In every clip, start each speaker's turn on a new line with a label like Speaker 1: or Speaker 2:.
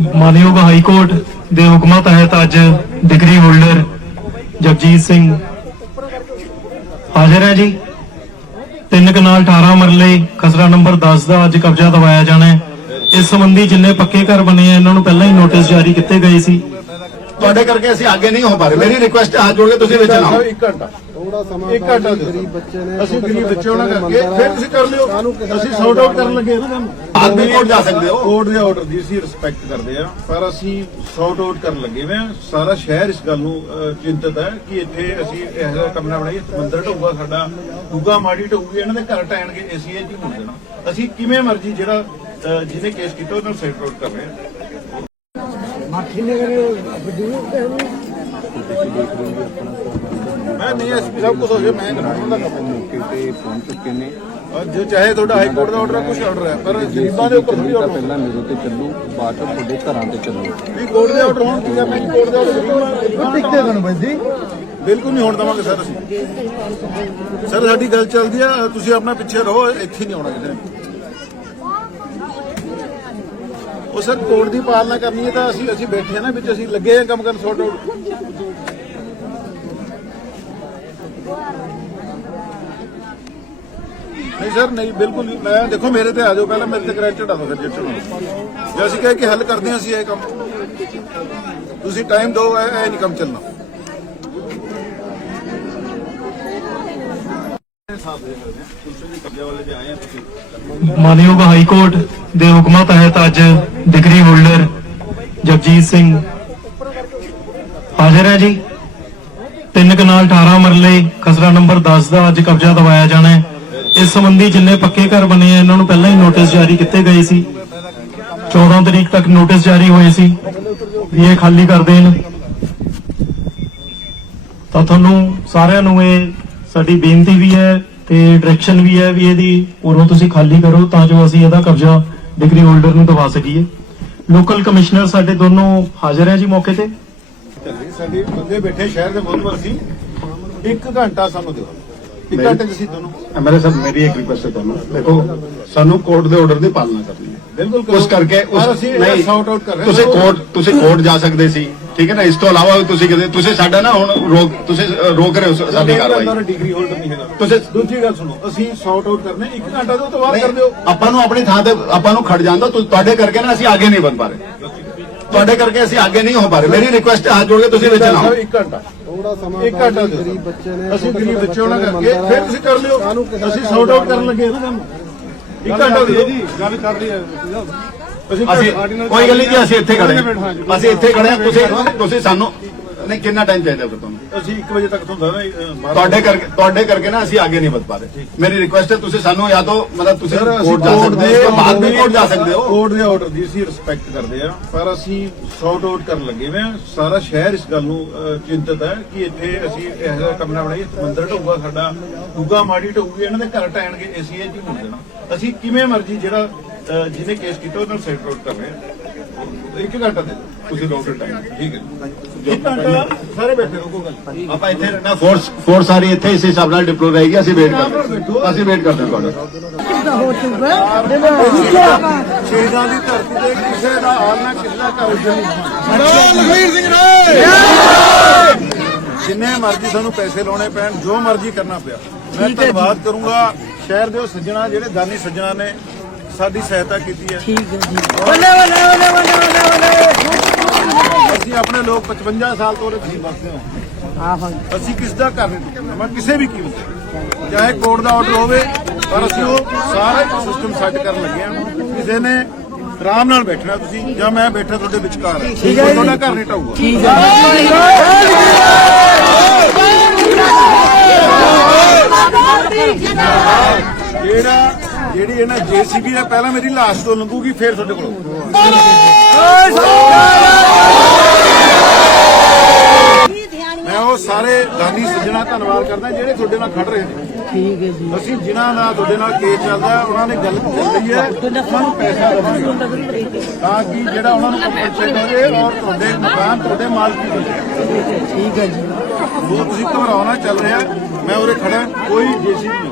Speaker 1: ਮਾਨਯੋਗ high court ਦੇ ਹੁਕਮਾਂ ਤਹਿਤ ਅੱਜ ਡਿਗਰੀ ਹੋਲਡਰ ਜਗਜੀਤ ਸਿੰਘ ਹਾਜ਼ਰ ਹੈ ਜੀ। ਤਿੰਨ ਕਨਾਲ 18 ਮਰਲੇ ਖਸਰਾ ਨੰਬਰ 10 ਦਾ ਅੱਜ ਕਬਜ਼ਾ ਦਵਾਇਆ ਜਾਣਾ ਹੈ। ਇਸ ਸੰਬੰਧੀ ਜਿੰਨੇ ਪੱਕੇ ਘਰ ਬਣੇ ਆ, ਇਹਨਾਂ ਨੂੰ ਪਹਿਲਾਂ ਹੀ ਨੋਟਿਸ ਜਾਰੀ ਕੀਤੇ ਗਏ ਸੀ।
Speaker 2: ਤੁਹਾਡੇ ਕਰਕੇ ਅਸੀਂ ਅੱਗੇ ਨਹੀਂ ਹੋ ਪਾ ਰਹੇ। ਮੇਰੀ ਰਿਕੁਐਸਟ ਹੈ ਹੱਥ ਜੋੜ ਕੇ ਤੁਸੀਂ ਵਿੱਚ ਨਾ ਆਓ
Speaker 3: ਇੱਕ ਘੰਟਾ।
Speaker 4: ਥੋੜਾ ਸਮਾਂ
Speaker 3: ਇੱਕ ਘੰਟਾ ਦਿਓ।
Speaker 4: ਗਰੀਬ ਬੱਚੇ ਨੇ
Speaker 3: ਅਸੀਂ ਗਰੀਬ ਬੱਚੇ ਉਹਨਾਂ ਕਰਕੇ ਫਿਰ ਤੁਸੀਂ ਕਰ ਲਿਓ। ਅਸੀਂ ਸੌਟ ਆਊਟ ਕਰਨ? ਲੱਗੇ ਨਾ ਕੰਮ
Speaker 2: ਆਪ ਵੀ ਕੋਰਟ ਜਾ ਸਕਦੇ ਹੋ
Speaker 3: ਕੋਰਟ ਦੇ ਆਰਡਰ ਦੀ ਅਸੀਂ ਰਿਸਪੈਕਟ ਕਰਦੇ ਆ ਪਰ ਅਸੀਂ ਸੌਟ ਆਊਟ ਕਰਨ ਲੱਗੇ ਵੇ ਸਾਰਾ ਸ਼ਹਿਰ ਇਸ ਗੱਲ ਨੂੰ ਚਿੰਤਤ ਹੈ ਕਿ ਇੱਥੇ ਅਸੀਂ ਇਹੋ ਜਿਹਾ ਕਮਰਾ ਬਣਾਈਏ। ਮੰਦਰ ਢਊਗਾ ਸਾਡਾ ਗੁੱਗਾ ਮਾੜੀ ਢਊਗੀ ਇਹਨਾਂ ਦੇ ਘਰ ਟਾਇਣਗੇ ਅਸੀਂ ਇਹ ਨਹੀਂ ਹੋਣ ਦੇਣਾ ਅਸੀਂ ਕਿਵੇਂ ਮਰਜ਼ੀ ਜਿਹੜਾ ਜਿਹਨੇ ਕੇਸ ਕੀਤਾ ਉਹਨਾਂ ਨੂੰ ਸੈਟ ਆਊਟ ਕਰ ਰਹੇ ਹਾਂ। ਮੈਂ ਨਹੀਂ ਐਸਪੀ ਸਾਹਿਬ ਕੁਝ ਹੋ ਗਿਆ ਮੈਂ ਕਰਾਉਣਾ ਦਾ ਕੰਮ
Speaker 4: ਮੌਕੇ ਤੇ ਪਹੁੰਚ ਚੁੱਕੇ ਨੇ।
Speaker 3: ਔਰ ਜੋ ਚਾਹੇ ਤੁਹਾਡਾ ਹਾਈ ਕੋਰਟ ਦਾ ਆਰਡਰ ਹੈ ਕੁਝ ਆਰਡਰ ਹੈ ਪਰ ਗਰੀਬਾਂ ਦੇ ਉੱਪਰ ਥੋੜੀ
Speaker 4: ਤਾਂ
Speaker 3: ਆਰਡਰ
Speaker 4: ਪਹਿਲਾਂ ਮੇਰੇ ਤੇ ਚੱਲੂ ਬਾਅਦ ਚ ਤੁਹਾਡੇ ਘਰਾਂ ਤੇ ਚੱਲੂ।
Speaker 3: ਵੀ ਕੋਰਟ ਦੇ ਆਰਡਰ ਹੋਣ ਠੀਕ ਹੈ ਮੈਂ ਕੋਰਟ ਦੇ ਆਰਡਰ
Speaker 4: ਟਿਕਦੇ ਤੁਹਾਨੂੰ ਬਾਈ ਜੀ।
Speaker 3: ਬਿਲਕੁਲ ਨਹੀਂ ਹੋਣ ਦਵਾਂਗੇ ਸਰ ਅਸੀਂ। ਸਰ ਸਾਡੀ ਗੱਲ ਚੱਲਦੀ ਆ ਤੁਸੀਂ ਆਪਣਾ ਪਿੱਛੇ ਰਹੋ ਇੱਥੇ ਨਹੀਂ ਆਉਣਾ ਕਿਤੇ ਉਹ ਸਰ, ਕੋਰਟ ਦੀ ਪਾਲਣਾ ਕਰਨੀ ਹੈ ਤਾਂ ਅਸੀਂ ਅਸੀਂ ਬੈਠੇ ਆ ਨਾ, ਵਿੱਚ ਅਸੀਂ ਲੱਗੇ ਆ ਕੰਮ ਕਰਨ ਸੌਟ ਆਊਟ ਨਹੀਂ ਸਰ, ਨਹੀਂ, ਬਿਲਕੁਲ ਨਹੀਂ। ਮੈਂ ਦੇਖੋ, ਮੇਰੇ ਤੇ ਆ ਜਾਓ ਪਹਿਲਾਂ, ਮੇਰੇ ਤੇ ਕਰੈਕਟ ਹਟਾ ਦਿਓ ਫਿਰ ਜਿੱਥੇ ਜੇ ਅਸੀਂ ਕਹੇ ਕਿ ਹੱਲ ਕਰਦੇ ਹਾਂ, ਅਸੀਂ ਇਹ ਕੰਮ। ਤੁਸੀਂ ਟਾਈਮ ਦਿਓ, ਇਹ ਇਹ ਨਹੀਂ ਕੰਮ ਚੱਲਣਾ।
Speaker 1: ਮਾਨਯੋਗ ਹਾਈ ਕੋਰਟ ਦੇ ਹੁਕਮਾਂ ਤਹਿਤ ਅੱਜ ਡਿਗਰੀ ਹੋਲਡਰ ਜਗਜੀਤ ਸਿੰਘ ਹਾਜ਼ਰ ਹੈ ਜੀ। ਤਿੰਨ ਕਨਾਲ 18 ਮਰਲੇ ਖਸਰਾ ਨੰਬਰ 10 ਦਾ ਅੱਜ ਕਬਜ਼ਾ ਦਵਾਇਆ ਜਾਣਾ ਹੈ। ਇਸ ਸੰਬੰਧੀ ਜਿੰਨੇ ਪੱਕੇ ਘਰ ਬਣੇ ਆ, ਇਹਨਾਂ ਨੂੰ ਪਹਿਲਾਂ ਹੀ ਨੋਟਿਸ ਜਾਰੀ ਕੀਤੇ ਗਏ ਸੀ। 14 ਤਰੀਕ ਤੱਕ ਨੋਟਿਸ ਜਾਰੀ ਹੋਏ ਸੀ ਵੀ ਇਹ ਖਾਲੀ ਕਰ ਦੇਣ। ਤਾਂ ਤੁਹਾਨੂੰ ਸਾਰਿਆਂ ਨੂੰ ਇਹ ਸਾਡੀ ਬੇਨਤੀ ਵੀ ਹੈ ਤੇ ਡਾਇਰੈਕਸ਼ਨ ਵੀ ਹੈ ਵੀ ਇਹਦੀ ਉਰੋਂ ਤੁਸੀਂ ਖਾਲੀ ਕਰੋ ਤਾਂ ਜੋ ਅਸੀਂ ਇਹਦਾ ਕਬਜ਼ਾ ਡਿਗਰੀ ਹੋਲਡਰ ਨੂੰ ਦਵਾ ਸਕੀਏ। ਲੋਕਲ ਕਮਿਸ਼ਨਰ ਸਾਡੇ ਦੋਨੋਂ ਹਾਜ਼ਰ ਹੈ ਜੀ ਮੌਕੇ ਤੇ।
Speaker 3: ਸਾਡੇ ਬੰਦੇ ਬੈਠੇ ਸ਼ਹਿਰ ਦੇ ਬਹੁਤ ਸੀ ਇੱਕ ਘੰਟਾ ਸਾਨੂੰ ਦਿਓ। ਇੱਕ ਘੰਟੇ ਅਸੀਂ ਤੁਹਾਨੂੰ
Speaker 2: ਐਮਐਲਏ ਸਾਹਿਬ ਮੇਰੀ ਇੱਕ ਰਿਕੁਐਸਟ ਹੈ ਤੁਹਾਨੂੰ। ਦੇਖੋ ਸਾਨੂੰ ਕੋਰਟ ਦੇ ਆਰਡਰ ਦੀ ਪਾਲਣਾ ਕਰਨੀ ਹੈ।
Speaker 3: ਬਿਲਕੁਲ।
Speaker 2: ਉਸ ਕਰਕੇ ਉਸ
Speaker 3: ਇਹਦਾ sort out ਕਰ ਰਹੇ ਹਾਂ।
Speaker 2: ਤੁਸੀਂ ਕੋਰਟ ਤੁਸੀਂ ਕੋਰਟ ਜਾ ਸਕਦੇ ਸੀ। ਠੀਕ ਹੈ ਨਾ? ਇਸ ਤੋਂ ਇਲਾਵਾ ਵੀ ਤੁਸੀਂ ਕਿਤੇ ਤੁਸੀਂ ਸਾਡਾ ਨਾ ਹੁਣ ਰੋਕ ਤੁਸੀਂ ਰੋਕ ਰਹੇ ਹੋ ਸਾਡੀ ਕਾਰਵਾਈ।
Speaker 3: ਡਿਗਰੀ ਹੋਲਡਰ ਨਹੀਂ ਹੈਗਾ।
Speaker 2: ਤੁਸੀਂ
Speaker 3: ਦੂਜੀ ਗੱਲ ਸੁਣੋ ਅਸੀਂ ਸੌਟ ਆਊਟ ਕਰਨੇ ਇੱਕ ਘੰਟਾ ਤੋਂ ਤੋਂ ਬਾਅਦ ਕਰ ਦਿਓ
Speaker 2: ਆਪਾਂ ਨੂੰ ਆਪਣੀ ਥਾਂ ਤੇ ਆਪਾਂ ਨੂੰ ਖੜ ਜਾਂਦਾ ਤੁਹਾਡੇ ਕਰਕੇ ਨਾ ਅਸੀਂ ਅੱਗੇ ਨਹੀਂ ਵਧ ਪਾ ਰਹੇ। ਤੁਹਾਡੇ ਕਰਕੇ ਅਸੀਂ ਅੱਗੇ ਨਹੀਂ ਹੋ ਪਾ ਰਹੇ। ਮੇਰੀ ਰਿਕੁਐਸਟ ਹੈ ਹੱਥ ਜੋੜ ਕੇ ਤੁਸੀਂ ਵਿੱਚ ਨਾ ਆਓ।
Speaker 3: ਇੱਕ ਘੰਟਾ।
Speaker 4: ਥੋੜਾ ਸਮਾਂ
Speaker 3: ਇੱਕ ਘੰਟਾ ਦਿਓ।
Speaker 4: ਗਰੀਬ ਬੱਚੇ ਨੇ
Speaker 3: ਅਸੀਂ ਗਰੀਬ ਬੱਚੇ ਉਹਨਾਂ ਕਰਕੇ ਫਿਰ ਤੁਸੀਂ ਕਰ ਲਿਓ। ਅਸੀਂ ਸੌਟ ਆਊਟ ਕਰਨ ਲੱਗੇ ਨਾ ਕੰਮ ਇੱਕ ਘੰਟਾ ਦਿਓ। ਜੀ ਗੱਲ ਕਰ ਹੈ ਅਸੀਂ
Speaker 2: ਕੋਈ ਗੱਲ ਨਹੀਂ ਜੀ ਅਸੀਂ ਇੱਥੇ ਖੜੇ ਹਾਂ ਅਸੀਂ ਇੱਥੇ ਖੜੇ ਹਾਂ। ਤੁਸੀਂ ਤੁਸੀਂ ਸਾਨੂੰ ਨਹੀਂ ਕਿੰਨਾ ਟਾਈਮ ਚਾਹੀਦਾ ਫਿਰ ਤੁਹਾਨੂੰ?
Speaker 3: ਅਸੀਂ 1 ਵਜੇ ਤੱਕ ਹੁੰਦਾ ਨਾ ਅਹ, ਬਾਰਾਂ-
Speaker 2: ਤੁਹਾਡੇ ਕਰਕੇ ਤੁਹਾਡੇ ਕਰਕੇ ਨਾ ਅਸੀਂ ਅੱਗੇ ਨਹੀਂ ਵਧ ਪਾ ਰਹੇ। ਮੇਰੀ ਰਿਕੁਐਸਟ ਹੈ ਤੁਸੀਂ ਸਾਨੂੰ ਜਾਂ ਤਾਂ ਮਤਲਬ ਤੁਸੀਂ ਕੋਰਟ ਜਾ ਸਕਦੇ ਹੋ ਉਸ ਤੋਂ ਬਾਅਦ ਵੀ ਕੋਰਟ ਜਾ ਸਕਦੇ ਹੋ।
Speaker 3: ਕੋਰਟ ਦੇ ਆਰਡਰ ਦੀ ਅਸੀਂ ਰਿਸਪੈਕਟ ਕਰਦੇ ਆ ਪਰ ਅਸੀਂ ਸੌਟ ਆਊਟ ਕਰਨ ਲੱਗੇ ਵੇ ਸਾਰਾ ਸ਼ਹਿਰ ਇਸ ਗੱਲ ਨੂੰ ਅਹ, ਚਿੰਤਤ ਹੈ ਕਿ ਇੱਥੇ ਅਸੀਂ ਇਹੋ ਜਿਹਾ ਕਮਰਾ ਬਣਾਈਏ। ਮੰਦਰ ਢਊਗਾ ਸਾਡਾ ਗੁੱਗਾ ਮਾੜੀ ਢਊਗੀ ਇਹਨਾਂ ਦੇ ਘਰ ਟਾਇਣਗੇ ਅਸੀਂ ਇਹ ਹੋਣ ਦੇਣਾ ਅਸੀਂ ਕਿਵੇਂ ਮਰਜ਼ੀ ਜਿਹੜਾ ਜਿਹਨੇ ਕੇਸ ਕੀਤਾ ਉਹਨਾਂ ਨੂੰ ਸੈਟ ਆਊਟ ਕਰ ਰਹੇ ਇੱਕ ਘੰਟਾ ਦੇ ਦਿਓ। ਤੁਸੀਂ ਡਾਕਟਰ ਟਾਈਮ ਠੀਕ ਹੈ। ਇੱਕ ਘੰਟਾ ਸਾਰੇ ਬੈਠੇ ਰਹੋ ਕੋਈ।
Speaker 2: ਆਪਾਂ ਇੱਥੇ ਰਹਿਣਾ। ਫੋਰਸ ਫੋਰਸ ਸਾਰੀ ਇੱਥੇ ਇਸ ਹਿਸਾਬ ਨਾਲ ਡਿਪਲੋਏ ਰਹੇਗੀ। ਅਸੀਂ ਵੇਟ ਕਰਦੇ ਹਾਂ। ਅਸੀਂ ਵੇਟ ਕਰਦੇ ਹਾਂ ਤੁਹਾਡਾ।
Speaker 3: ਸ਼ਹੀਦਾਂ ਦੀ ਧਰਤੀ ਤੇ ਕਿਸੇ ਦਾ ਹਾਲ ਨਾ ਕਿਸੇ ਦਾ ਘਰ ਉੱਜੜ ਲਖਵੀਰ ਸਿੰਘ ਜਿੰਨੇ ਮਰਜ਼ੀ ਸਾਨੂੰ ਪੈਸੇ ਲਾਉਣੇ ਪੈਣ ਜੋ ਮਰਜ਼ੀ ਕਰਨਾ ਪਿਆ। ਮੈਂ ਧੰਨਵਾਦ ਕਰੂੰਗਾ। ਸ਼ਹਿਰ ਦੇ ਉਹ ਸੱਜਣਾ ਜਿਹੜੇ ਦਾਨੀ ਸੱਜਣਾ ਨੇ ਸਾਡੀ ਸਹਾਇਤਾ ਕੀਤੀ ਹੈ ਠੀਕ ਹੈ ਜੀ ਬੱਲੇ ਬੱਲੇ ਬੱਲੇ ਬੱਲੇ ਅਸੀਂ ਆਪਣੇ ਲੋਕ 55 ਸਾਲ ਤੋਂ ਤੁਸੀਂ ਵਸਦੇ ਹੋ ਅਸੀਂ ਕਿਸ ਦਾ ਟੁੱਟਣਾ ਮੈਂ ਕਿਸੇ ਵੀ ਕੀਮਤ ਚਾਹੇ ਕੋਰਟ ਦਾ ਆਰਡਰ ਹੋਵੇ ਪਰ ਅਸੀਂ ਉਹ ਸਾਰਾ ਸਿਸਟਮ ਸੈੱਟ ਕਰਨ ਲੱਗੇ ਹਾਂ ਕਿਸੇ ਨੇ ਆਰਾਮ ਨਾਲ ਬੈਠਣਾ ਤੁਸੀਂ ਜਾਂ ਮੈਂ ਬੈਠਾ ਤੁਹਾਡੇ ਵਿਚਕਾਰ ਠੀਕ ਹੈ ਤੁਹਾਡਾ ਘਰ ਨਹੀਂ ਢਾਊਗਾ ਜਿਹੜਾ ਜਿਹੜੀ ਇਹਨਾਂ ਜੀਸੀਬੀ ਹੈ ਪਹਿਲਾਂ ਮੇਰੀ ਲਾਸ਼ ਤੋਂ ਲੰਘੂਗੀ ਫਿਰ ਤੁਹਾਡੇ ਕੋਲ। ਮੈਂ ਉਹ ਸਾਰੇ ਦਾਨੀ ਸੱਜਣਾ ਧੰਨਵਾਦ ਕਰਦਾ ਜਿਹੜੇ ਤੁਹਾਡੇ ਨਾਲ ਖੜ ਰਹੇ ਨੇ। ਠੀਕ ਹੈ ਜੀ। ਅਸੀਂ ਜਿਨ੍ਹਾਂ ਨਾਲ ਤੁਹਾਡੇ ਨਾਲ ਕੇਸ ਚੱਲਦਾ ਉਹਨਾਂ ਨੇ ਗੱਲ ਚੱਲ ਹੈ ਉਹਨਾਂ ਨੂੰ ਪੈਸਾ ਦੇਵਾਂਗੇ। ਤਾਂ ਕਿ ਜਿਹੜਾ ਉਹਨਾਂ ਨੂੰ ਕੰਪਨਸੇਟ ਹੋ ਜਾਏ ਔਰ ਤੁਹਾਡੇ ਮਕਾਨ ਤੁਹਾਡੇ ਮਾਲਕੀ ਹੋ ਠੀਕ ਹੈ ਜੀ। ਉਹ ਤੁਸੀਂ ਘਬਰਾਓ ਨਾ ਚੱਲ ਰਿਹਾ ਮੈਂ ਉਰੇ ਖੜਾ ਕੋਈ ਜੇਸੀ ਨਹੀਂ।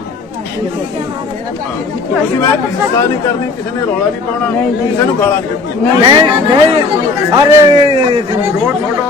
Speaker 3: ਤੁਸੀਂ ਮੈਂ ਹਿੱਸਾ ਨਹੀਂ ਕਰਨੀ ਕਿਸੇ ਨੇ ਰੌਲਾ ਨਹੀਂ ਪਾਉਣਾ ਕਿਸੇ ਨੂੰ ਗਾਲਾਂ ਨਹੀਂ ਕੱਢਣੀਆਂ।
Speaker 5: ਨਹੀਂ ਨਹੀਂ ਸਾਰੇ ਰੋਡ ਫੋਟੋ